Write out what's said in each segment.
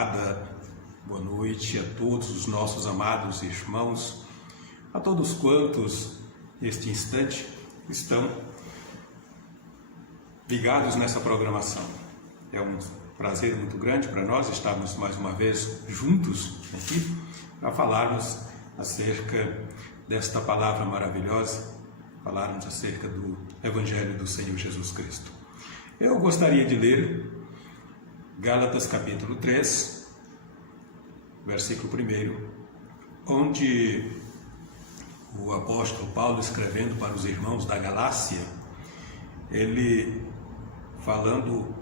amada, boa noite a todos os nossos amados irmãos, a todos quantos neste instante estão ligados nessa programação. É um prazer muito grande para nós estarmos mais uma vez juntos aqui para falarmos acerca desta palavra maravilhosa, falarmos acerca do Evangelho do Senhor Jesus Cristo. Eu gostaria de ler Gálatas capítulo 3, versículo 1, onde o apóstolo Paulo, escrevendo para os irmãos da Galácia, ele falando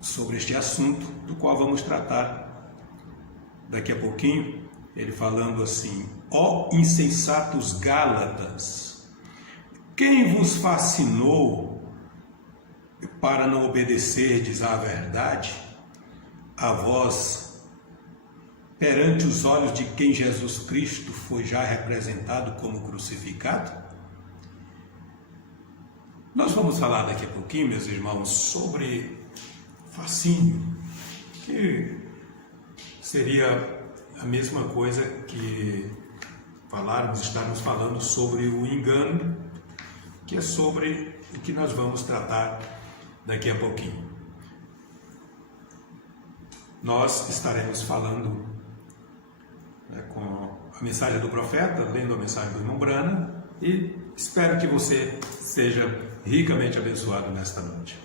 sobre este assunto, do qual vamos tratar daqui a pouquinho, ele falando assim: ó insensatos Gálatas, quem vos fascinou para não obedecerdes à verdade, a vós, perante os olhos de quem Jesus Cristo foi já representado como crucificado? Nós vamos falar daqui a pouquinho, meus irmãos, sobre fascínio, que seria a mesma coisa que estarmos falando sobre o engano, que é sobre o que nós vamos tratar daqui a pouquinho. Nós estaremos falando com a mensagem do profeta, lendo a mensagem do irmão Brana, e espero que você seja ricamente abençoado nesta noite.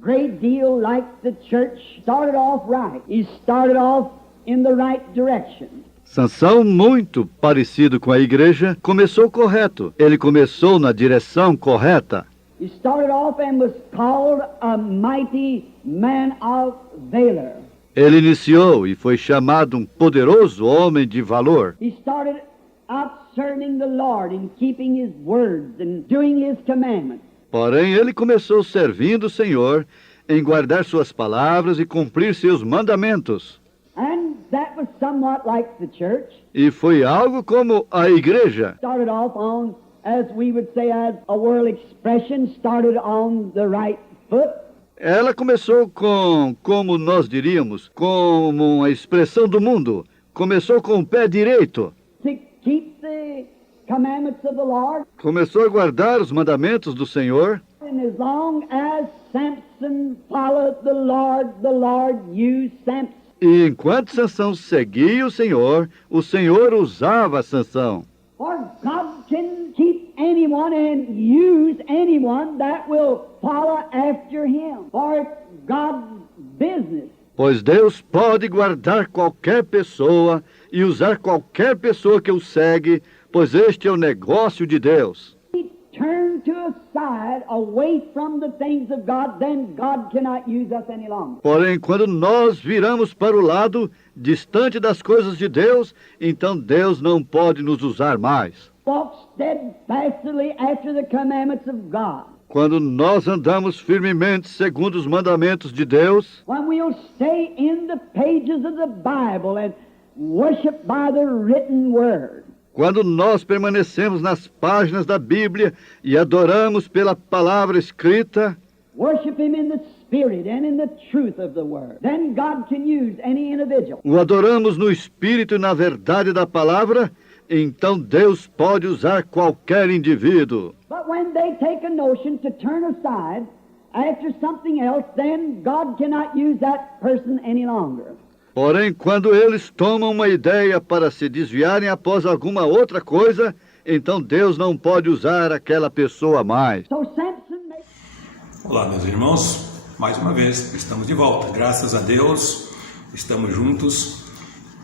Great deal like the church started off right. He started off in the right direction. Sansão, muito parecido com a igreja, começou correto. Ele começou na direção correta. He started off and was called a mighty man of valor. Ele iniciou e foi chamado um poderoso homem de valor. He started out serving the Lord and keeping His words and doing His commandments. Porém, ele começou servindo o Senhor em guardar suas palavras e cumprir seus mandamentos. And that was somewhat like the church. E foi algo como a igreja. Started off on, as we would say, as a world expression, started on the right foot. Ela começou como nós diríamos, como uma expressão do mundo. Começou com o pé direito. To keep the commandments of the Lord. Começou a guardar os mandamentos do Senhor. And as long as Samson followed the Lord used Samson. E enquanto Sansão seguia o Senhor usava Sansão. For God can keep anyone and use anyone that will follow after him. For it's God's business. Pois Deus pode guardar qualquer pessoa e usar qualquer pessoa que o segue, pois este é o negócio de Deus. We turn to a side away from the things of God, then God cannot use us any longer. Porém, quando nós viramos para o lado distante das coisas de Deus, então Deus não pode nos usar mais. Walk steadfastly after the commandments of God. Quando nós andamos firmemente segundo os mandamentos de Deus, When we'll stay in the pages of the Bible and worship by the written word. quando nós permanecemos nas páginas da Bíblia e adoramos pela palavra escrita, Worship Him in the Spirit and in the truth of the Word. Then God can use any individual. o adoramos no Espírito e na verdade da palavra, então Deus pode usar qualquer indivíduo. But when they take a notion to turn aside after something else, then God cannot use that person any longer. Porém, quando eles tomam uma ideia para se desviarem após alguma outra coisa, então Deus não pode usar aquela pessoa mais. So Samson makes... Olá, meus irmãos, mais uma vez estamos de volta, graças a Deus, estamos juntos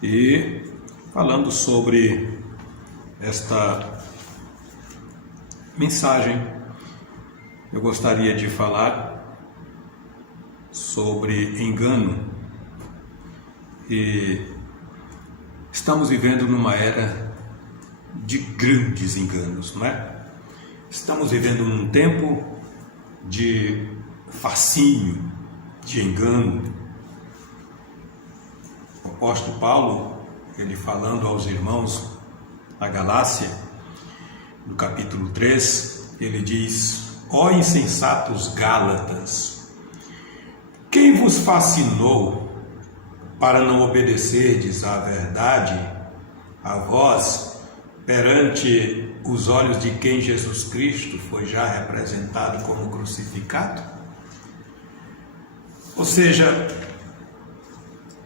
e falando sobre esta mensagem. Eu gostaria de falar sobre engano. E estamos vivendo numa era de grandes enganos, não é? Estamos vivendo num tempo de fascínio, de engano. O apóstolo Paulo, ele falando aos irmãos da Galácia, no capítulo 3, ele diz: ó insensatos Gálatas, Quem vos fascinou para não obedecerdes à verdade, a vós, perante os olhos de quem Jesus Cristo foi já representado como crucificado? Ou seja,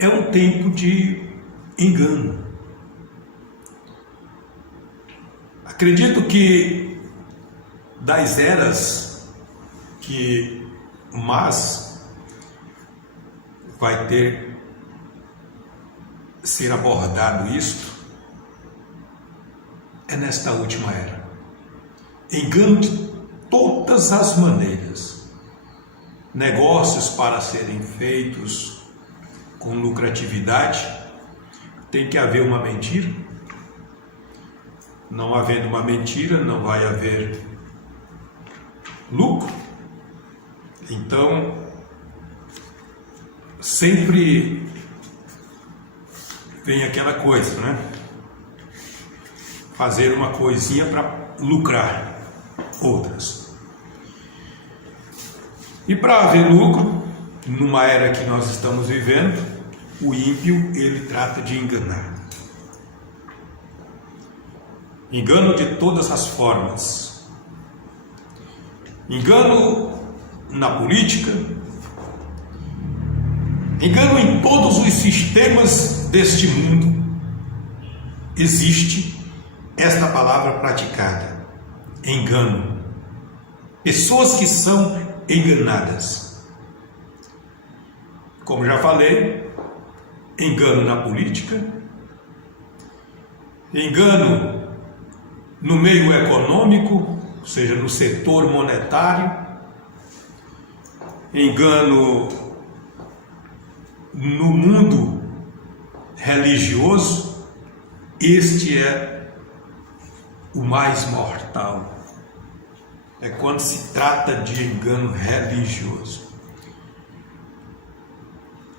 é um tempo de engano. Acredito que das eras que mais vai ter ser abordado isto é nesta última era. Engano de todas as maneiras. Negócios para serem feitos com lucratividade, tem que haver uma mentira. Não havendo uma mentira, não vai haver lucro. Então, sempre vem aquela coisa, né? Fazer uma coisinha para lucrar outras. E para haver lucro, numa era que nós estamos vivendo, o ímpio, ele trata de enganar. Engano de todas as formas. Engano na política. Engano em todos os sistemas deste mundo. Existe esta palavra praticada. Engano. Pessoas que são enganadas. Como já falei, engano na política, engano no meio econômico, ou seja, no setor monetário, engano no mundo religioso. Este é o mais mortal. É quando se trata de engano religioso.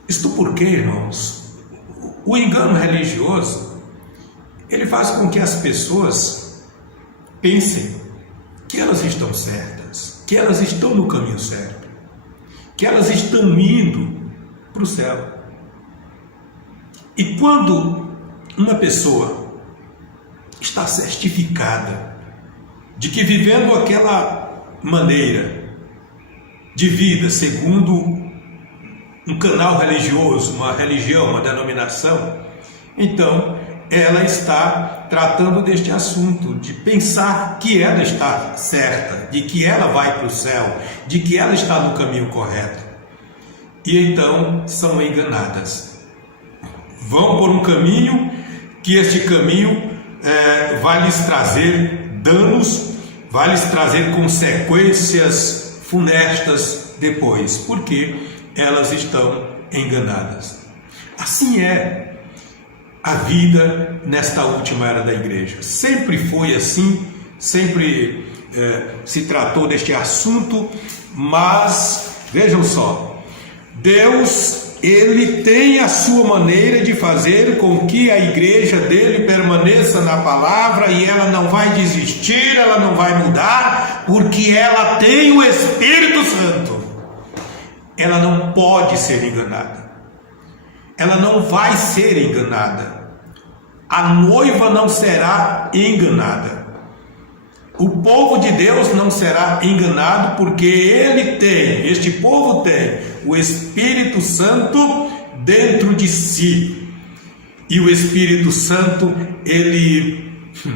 Isto porque, irmãos, o engano religioso, ele faz com que as pessoas pensem que elas estão certas, que elas estão no caminho certo, que elas estão indo para o céu. E quando uma pessoa está certificada de que vivendo aquela maneira de vida segundo um canal religioso, uma religião, uma denominação, então ela está tratando deste assunto, de pensar que ela está certa, de que ela vai para o céu, de que ela está no caminho correto. E então são enganadas. Vão por um caminho que este caminho vai lhes trazer danos, vai lhes trazer consequências funestas depois, porque elas estão enganadas. Assim é a vida nesta última era da igreja. Sempre foi assim, sempre se tratou deste assunto, mas vejam só, Deus, ele tem a sua maneira de fazer com que a igreja dele permaneça na palavra, e ela não vai desistir, ela não vai mudar, porque ela tem o Espírito Santo. Ela não pode ser enganada. Ela não vai ser enganada. A noiva não será enganada. O povo de Deus não será enganado, porque este povo tem o Espírito Santo dentro de si. E o Espírito Santo, ele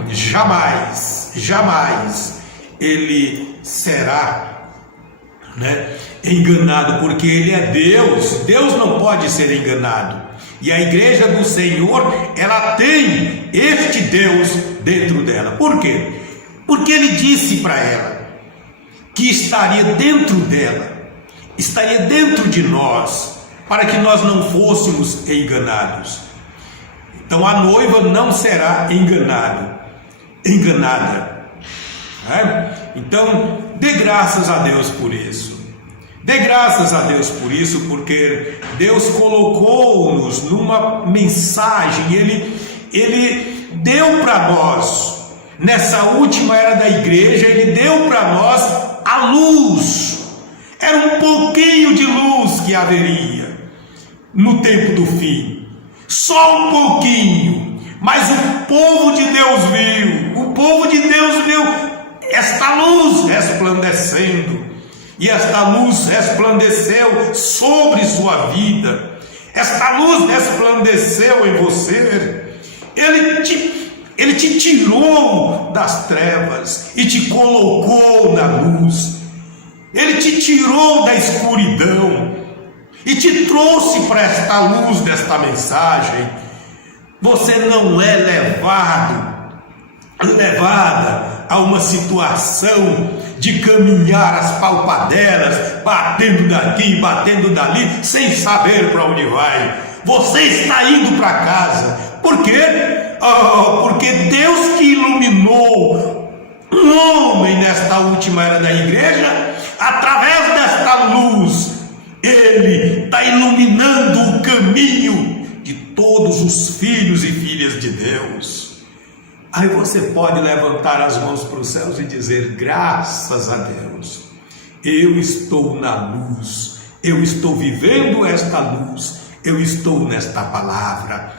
jamais ele será enganado, porque ele é Deus. Deus não pode ser enganado. E a igreja do Senhor, ela tem este Deus dentro dela. Por quê? Porque ele disse para ela que estaria dentro dela, estaria dentro de nós, para que nós não fôssemos enganados. Então a noiva não será enganada. Então dê graças a Deus por isso. Dê graças a Deus por isso, porque Deus colocou-nos numa mensagem. Ele deu para nós, nessa última era da igreja, ele deu para nós a luz. Era um pouquinho de luz que haveria no tempo do fim. Só um pouquinho. Mas o povo de Deus viu. O povo de Deus viu esta luz resplandecendo. E esta luz resplandeceu sobre sua vida. Esta luz resplandeceu em você. Ele te tirou das trevas e te colocou na luz. Ele te tirou da escuridão e te trouxe para esta luz desta mensagem. Você não é levada a uma situação de caminhar as palpaderas, batendo daqui, batendo dali, sem saber para onde vai. Você está indo para casa. Por quê? Porque Deus que iluminou um homem nesta última era da igreja, através desta luz, Ele está iluminando o caminho de todos os filhos e filhas de Deus. Aí você pode levantar as mãos para os céus e dizer: graças a Deus, eu estou na luz, eu estou vivendo esta luz, eu estou nesta palavra.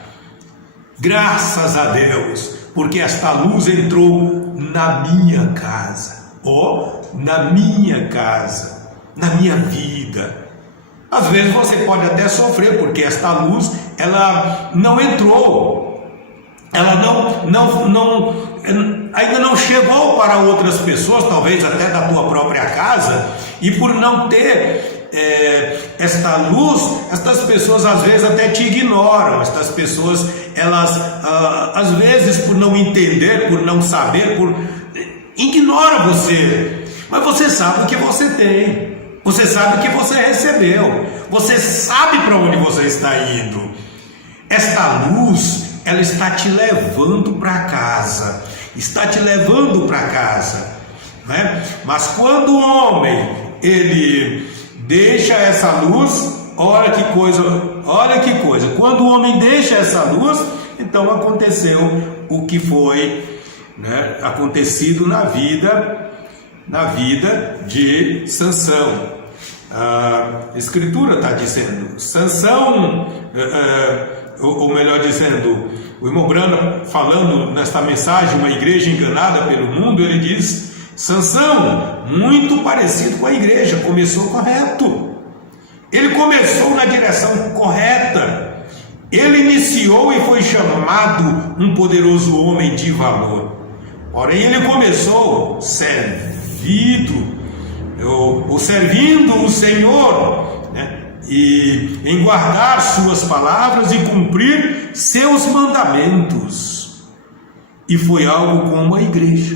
Graças a Deus, porque esta luz entrou na minha casa, na minha casa, na minha vida. Às vezes você pode até sofrer, porque esta luz, ela não entrou, ela ainda não chegou para outras pessoas, talvez até da tua própria casa, e por não ter esta luz, estas pessoas às vezes até te ignoram. Estas pessoas, elas às vezes, por não entender, por não saber, ignoram você. Mas você sabe o que você tem, você sabe o que você recebeu, você sabe para onde você está indo. Esta luz, ela está te levando para casa, está te levando para casa, né? Mas quando o homem, ele deixa essa luz, olha que coisa, quando o homem deixa essa luz, então aconteceu o que foi, né, acontecido na vida de Sansão. A Escritura está dizendo, Sansão, ou melhor dizendo, o irmão Branham falando nesta mensagem, uma igreja enganada pelo mundo, ele diz: Sansão, muito parecido com a igreja, começou correto, ele começou na direção correta, ele iniciou e foi chamado um poderoso homem de valor, porém ele começou servindo o Senhor, né? E em guardar suas palavras e cumprir seus mandamentos, e foi algo como a igreja.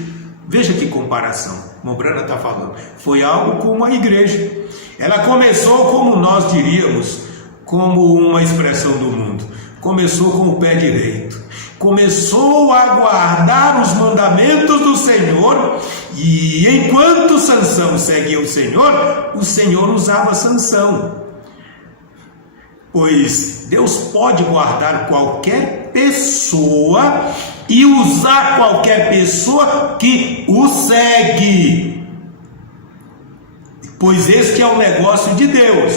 Veja que comparação, Mombrana está falando, foi algo como a igreja. Ela começou, como nós diríamos, como uma expressão do mundo, começou com o pé direito, começou a guardar os mandamentos do Senhor, e enquanto Sansão seguia o Senhor usava Sansão. Pois Deus pode guardar qualquer pessoa e usar qualquer pessoa que o segue, pois este é o negócio de Deus.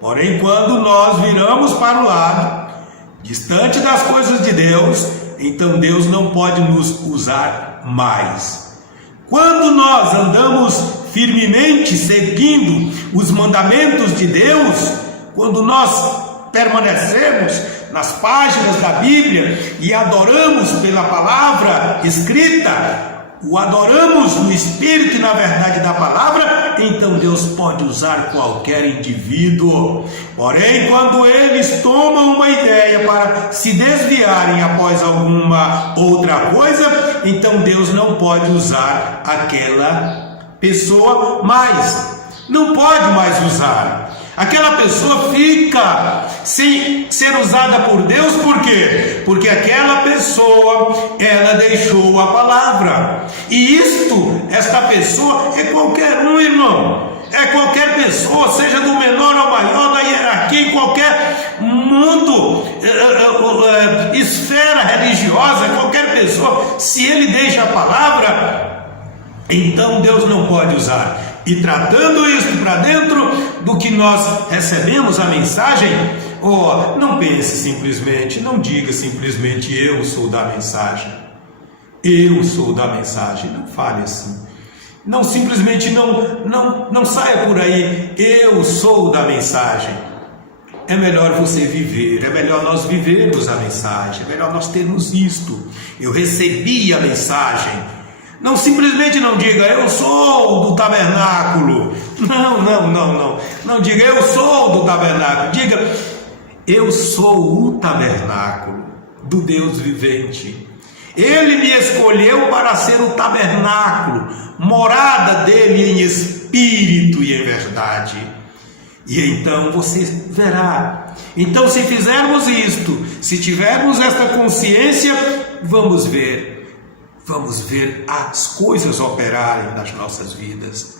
Porém, quando nós viramos para o lado, distante das coisas de Deus, então Deus não pode nos usar mais. Quando nós andamos firmemente seguindo os mandamentos de Deus, quando nós permanecemos nas páginas da Bíblia e adoramos pela palavra escrita, o adoramos no Espírito e na verdade da palavra, então Deus pode usar qualquer indivíduo. Porém, quando eles tomam uma ideia para se desviarem após alguma outra coisa, então Deus não pode usar aquela pessoa mais, não pode mais usar. Aquela pessoa fica sem ser usada por Deus, por quê? Porque aquela pessoa, ela deixou a palavra. E esta pessoa é qualquer um, irmão. É qualquer pessoa, seja do menor ao maior, da hierarquia, em qualquer mundo, esfera religiosa, qualquer pessoa, se ele deixa a palavra, então Deus não pode usar. E tratando isso para dentro do que nós recebemos a mensagem, não pense simplesmente, não diga simplesmente eu sou da mensagem. Eu sou da mensagem, não fale assim. Não simplesmente não saia por aí, eu sou da mensagem. É melhor você viver, é melhor nós vivermos a mensagem, é melhor nós termos isto. Eu recebi a mensagem. Não simplesmente não diga, eu sou do tabernáculo. Não diga, eu sou do tabernáculo. Diga, eu sou o tabernáculo do Deus vivente. Ele me escolheu para ser o tabernáculo, morada dele em espírito e em verdade. E então você verá. Então, se fizermos isto, se tivermos esta consciência, vamos ver as coisas operarem nas nossas vidas.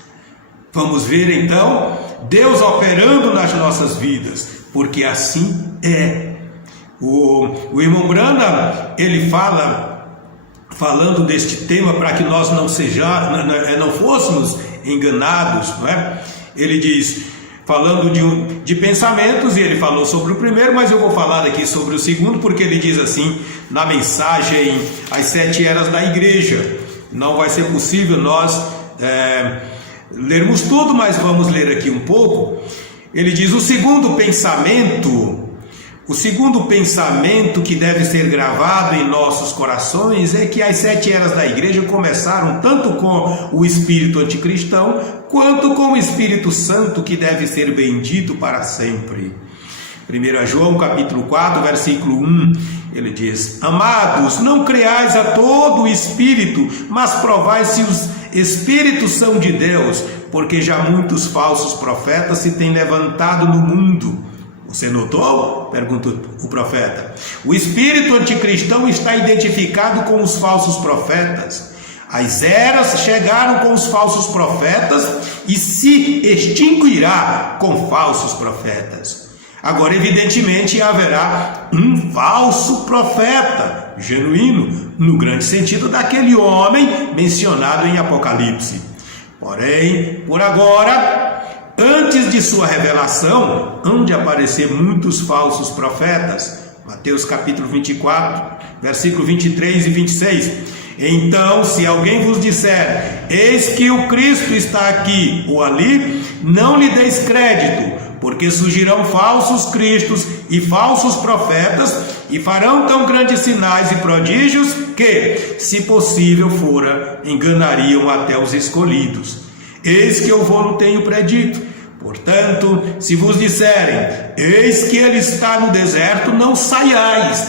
Vamos ver então Deus operando nas nossas vidas, porque assim é. O irmão Branham, ele falando deste tema para que nós não fôssemos enganados, não é? Ele diz, falando de pensamentos, e ele falou sobre o primeiro, mas eu vou falar aqui sobre o segundo, porque ele diz assim, na mensagem As 7 Eras da Igreja. Não vai ser possível nós lermos tudo, mas vamos ler aqui um pouco. Ele diz, o segundo pensamento que deve ser gravado em nossos corações é que as 7 eras da igreja começaram tanto com o espírito anticristão, quanto com o Espírito Santo, que deve ser bendito para sempre. 1 João capítulo 4, versículo 1, ele diz, amados, não creais a todo o espírito, mas provai se os espíritos são de Deus, porque já muitos falsos profetas se têm levantado no mundo. Você notou? Pergunta o profeta. O espírito anticristão está identificado com os falsos profetas. As eras chegaram com os falsos profetas e se extinguirá com falsos profetas. Agora, evidentemente, haverá um falso profeta, genuíno, no grande sentido daquele homem mencionado em Apocalipse. Porém, por agora, antes de sua revelação, hão de aparecer muitos falsos profetas. Mateus capítulo 24, versículo 23 e 26. Então, se alguém vos disser, eis que o Cristo está aqui ou ali, não lhe deis crédito, porque surgirão falsos cristos e falsos profetas, e farão tão grandes sinais e prodígios que, se possível fora, enganariam até os escolhidos. Eis que eu vou tenho predito. Portanto, se vos disserem, eis que ele está no deserto, não saiais.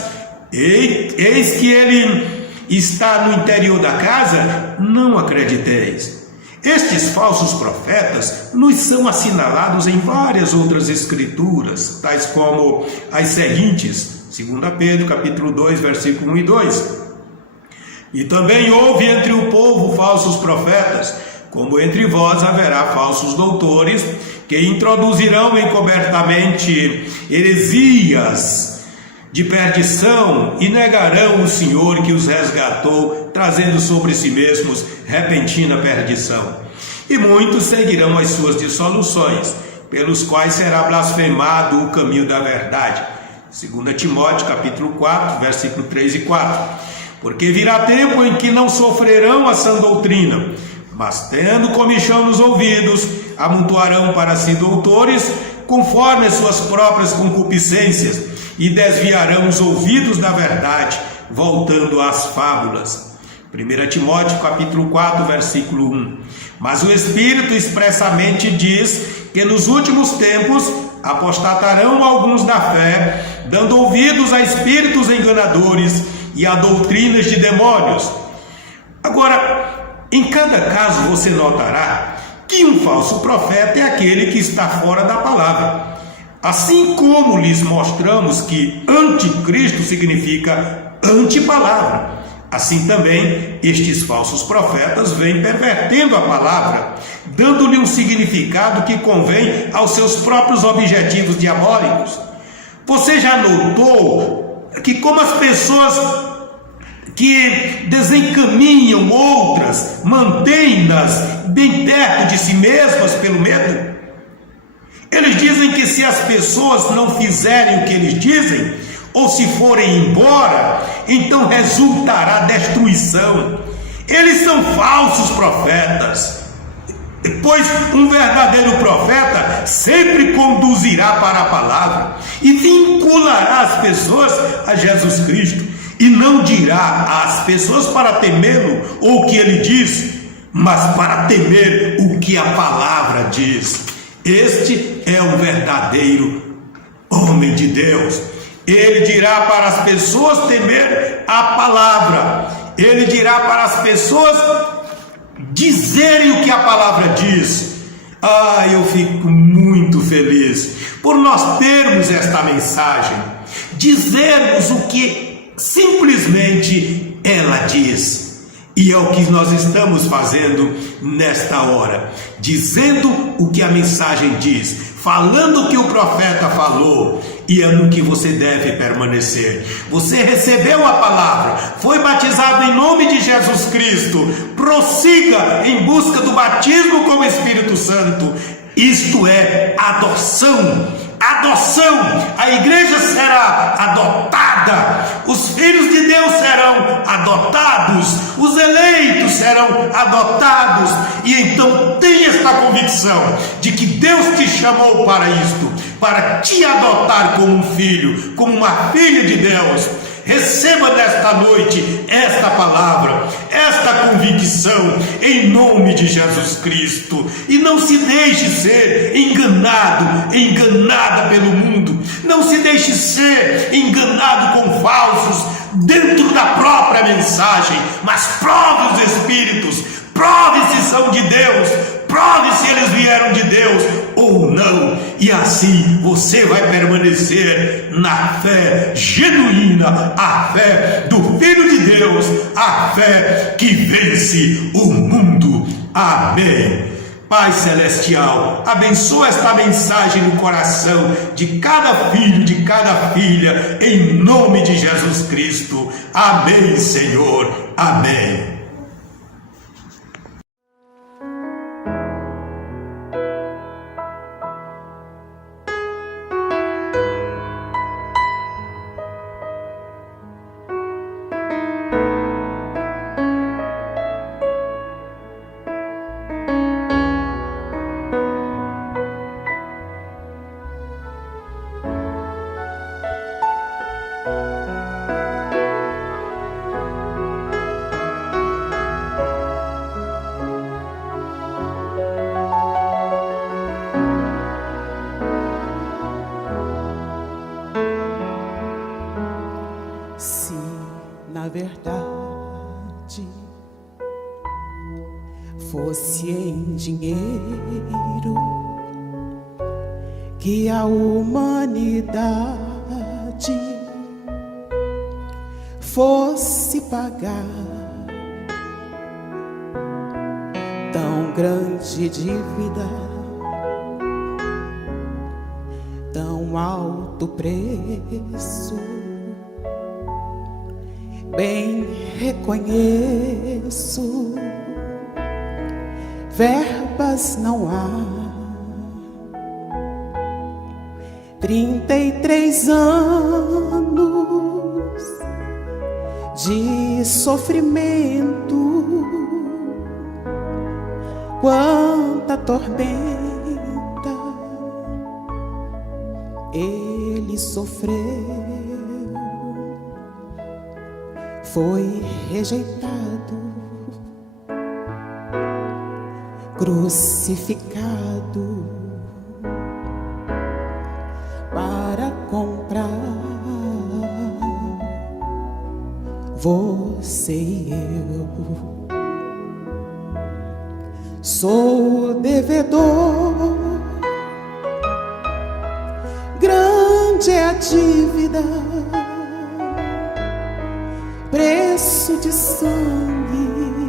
Eis que ele está no interior da casa, não acrediteis. Estes falsos profetas nos são assinalados em várias outras escrituras, tais como as seguintes, 2 Pedro capítulo 2, versículo 1 e 2. E também houve entre o povo falsos profetas, como entre vós haverá falsos doutores, que introduzirão encobertamente heresias de perdição e negarão o Senhor que os resgatou, trazendo sobre si mesmos repentina perdição. E muitos seguirão as suas dissoluções, pelos quais será blasfemado o caminho da verdade. 2 Timóteo capítulo 4, versículo 3 e 4. Porque virá tempo em que não sofrerão a sã doutrina, mas tendo comichão nos ouvidos, amontoarão para si doutores, conforme as suas próprias concupiscências, e desviarão os ouvidos da verdade, voltando às fábulas. 1 Timóteo capítulo 4, versículo 1. Mas o Espírito expressamente diz que nos últimos tempos apostatarão alguns da fé, dando ouvidos a espíritos enganadores e a doutrinas de demônios. Agora, em cada caso você notará que um falso profeta é aquele que está fora da palavra. Assim como lhes mostramos que anticristo significa antipalavra, assim também estes falsos profetas vêm pervertendo a palavra, dando-lhe um significado que convém aos seus próprios objetivos diabólicos. Você já notou que como as pessoas que desencaminham outras, mantêm-nas bem perto de si mesmas pelo medo. Eles dizem que se as pessoas não fizerem o que eles dizem, ou se forem embora, então resultará destruição. Eles são falsos profetas, pois um verdadeiro profeta sempre conduzirá para a palavra e vinculará as pessoas a Jesus Cristo, e não dirá às pessoas para temê-lo ou o que ele diz, mas para temer o que a palavra diz. Este é o verdadeiro homem de Deus. Ele dirá para as pessoas temer a palavra. Ele dirá para as pessoas dizerem o que a palavra diz. Eu fico muito feliz por nós termos esta mensagem, dizermos o que simplesmente ela diz. E é o que nós estamos fazendo nesta hora, dizendo o que a mensagem diz, falando o que o profeta falou, e é no que você deve permanecer. Você recebeu a palavra, foi batizado em nome de Jesus Cristo, prossiga em busca do batismo com o Espírito Santo. Isto é adoção. Adoção, a igreja será adotada, os filhos de Deus serão adotados, os eleitos serão adotados, e então tenha esta convicção de que Deus te chamou para isto, para te adotar como um filho, como uma filha de Deus. Receba nesta noite esta palavra, esta convicção, em nome de Jesus Cristo. E não se deixe ser enganado, enganada pelo mundo. Não se deixe ser enganado com falsos dentro da própria mensagem. Mas prove os Espíritos, prove se são de Deus, prove se eles vieram de Deus ou não, e assim você vai permanecer na fé genuína, a fé do Filho de Deus, a fé que vence o mundo. Amém. Pai Celestial, abençoa esta mensagem no coração de cada filho, de cada filha, em nome de Jesus Cristo. Amém, Senhor. Amém. verdade fosse em dinheiro que a humanidade fosse pagar tão grande dívida, tão alto preço. Bem reconheço, verbas não há. 33 anos de sofrimento, quanta tormenta ele sofreu. Foi rejeitado, crucificado para comprar você e eu. Sou devedor, grande é a dívida, preço de sangue,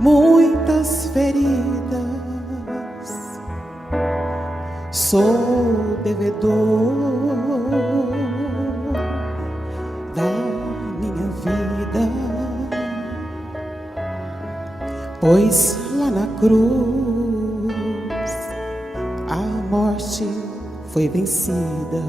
muitas feridas. Sou devedor da minha vida, pois lá na cruz a morte foi vencida.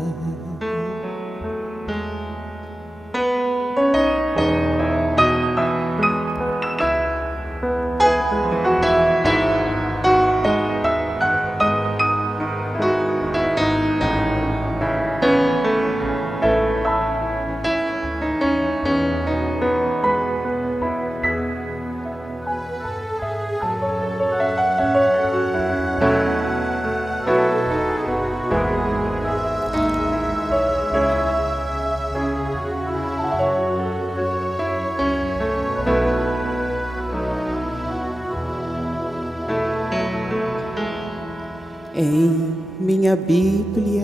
Em minha Bíblia,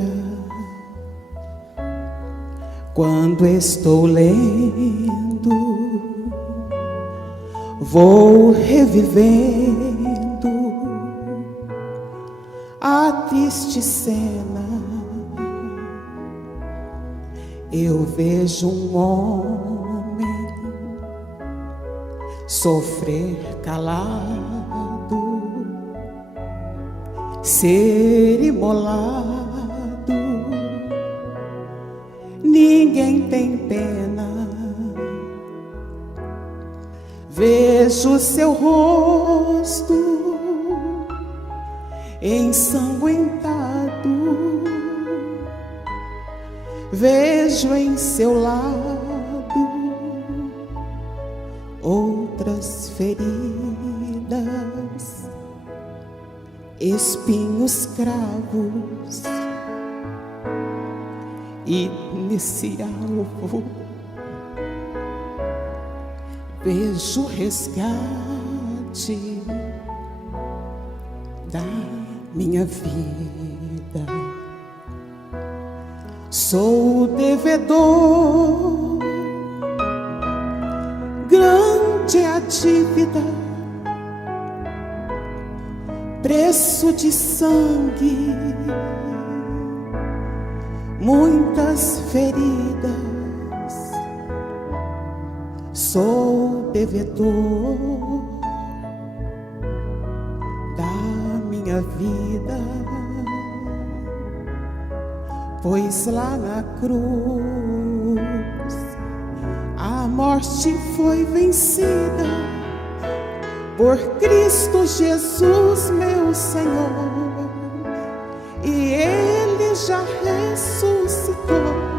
quando estou lendo, vou revivendo a triste cena. Eu vejo um homem sofrer calado, ser imolado. Ninguém tem pena. Vejo seu rosto ensanguentado, vejo em seu lado outras feridas, espinhos cravos, e nesse alvo vejo o resgate da minha vida. Sou devedor, grande é a dívida, preço de sangue, muitas feridas. Sou devedor da minha vida, pois lá na cruz a morte foi vencida por Cristo Jesus, meu Senhor, e Ele já ressuscitou.